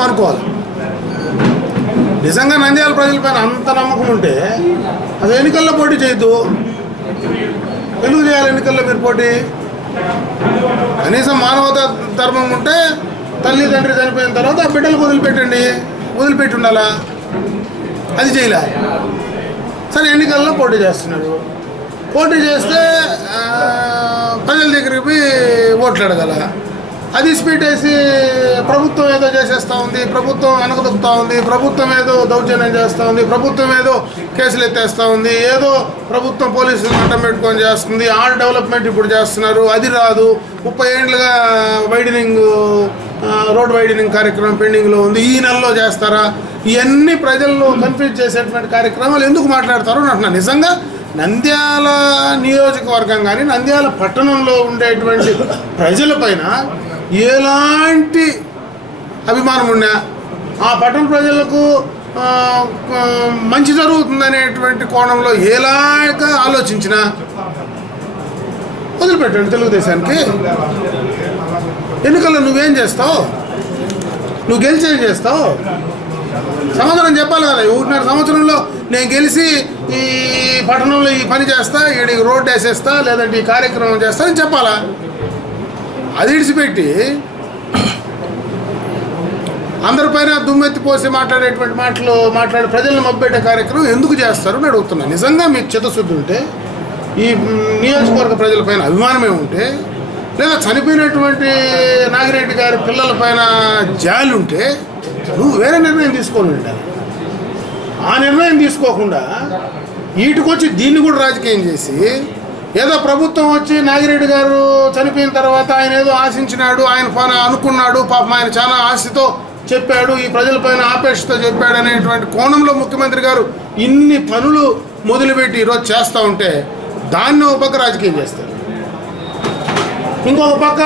మాట అనుకోవాలి. నిజంగా నంద్యాల ప్రజలపైన అంత నమ్మకం ఉంటే అది ఎన్నికల్లో పోటీ చేయొద్దు. ఎందుకు చేయాలి ఎన్నికల్లో మీరు పోటీ? కనీసం మానవతా ధర్మం ఉంటే తల్లి తండ్రి చనిపోయిన తర్వాత ఆ బిడ్డలకు వదిలిపెట్టి ఉండాలా? అది చేయలే. సరే ఎన్నికల్లో పోటీ చేస్తున్నాడు. పోటీ చేస్తే ప్రజల దగ్గరికి పోయి ఓట్లు అడగాల. అది స్పీట్ వేసి ప్రభుత్వం ఏదో చేసేస్తూ ఉంది, ప్రభుత్వం వెనకదొక్కుతూ ఉంది, ప్రభుత్వం ఏదో దౌర్జన్యం చేస్తూ ఉంది, ప్రభుత్వం ఏదో కేసులు ఎత్తేస్తూ ఉంది, ఏదో ప్రభుత్వం పోలీసులు అడ్డం పెట్టుకొని చేస్తుంది, ఆల్ డెవలప్మెంట్ ఇప్పుడు చేస్తున్నారు, అది రాదు, 30 ఏళ్ళుగా రోడ్ వైడనింగ్ కార్యక్రమం పెండింగ్లో ఉంది, ఈ నెలలో చేస్తారా? ఇవన్నీ ప్రజల్లో కన్ఫ్యూజ్ చేసేటువంటి కార్యక్రమాలు ఎందుకు మాట్లాడతారో అంటున్నా. నిజంగా నంద్యాల నియోజకవర్గం కానీ నంద్యాల పట్టణంలో ఉండేటువంటి ప్రజలపైన ఎలాంటి అభిమానం ఉన్నా, ఆ పట్టణ ప్రజలకు మంచి జరుగుతుందనేటువంటి కోణంలో ఎలాగా ఆలోచించినా వదిలిపెట్టండి తెలుగుదేశానికి. ఎన్నికల్లో నువ్వేం చేస్తావు? నువ్వు గెలిచి ఏం చేస్తావు? సమాధానం చెప్పాలి కదా. 1.5 సంవత్సరంలో నేను గెలిచి ఈ పట్టణంలో ఈ పని చేస్తా, ఈ రోడ్డు వేసేస్తా, లేదంటే ఈ కార్యక్రమం చేస్తా అని చెప్పాలా? అది ఇడిచిపెట్టి అందరిపైన దుమ్మెత్తిపోసి మాట్లాడేటువంటి మాట్లాడి ప్రజలను మబ్బెట్టే కార్యక్రమం ఎందుకు చేస్తారు అని అడుగుతున్నా. నిజంగా మీకు చిత్తశుద్ధి ఉంటే, ఈ నియోజకవర్గ ప్రజలపైన అభిమానమే ఉంటే, లేదా చనిపోయినటువంటి నాగిరెడ్డి గారి పిల్లలపైన జాలి ఉంటే నువ్వు వేరే నిర్ణయం తీసుకొని ఉండాలి. ఆ నిర్ణయం తీసుకోకుండా వీటికొచ్చి దీన్ని కూడా రాజకీయం చేసి, ఏదో ప్రభుత్వం వచ్చి నాగిరెడ్డి గారు చనిపోయిన తర్వాత ఆయన ఏదో ఆశించినాడు, ఆయన పని అనుకున్నాడు, పాపం ఆయన చాలా ఆశతో చెప్పాడు, ఈ ప్రజలపైన ఆపేక్షతో చెప్పాడు అనేటువంటి కోణంలో ముఖ్యమంత్రి గారు ఇన్ని పనులు మొదలుపెట్టి ఈరోజు చేస్తూ ఉంటే దాన్ని ఒక పక్క రాజకీయం చేస్తారు, ఇంకొక పక్క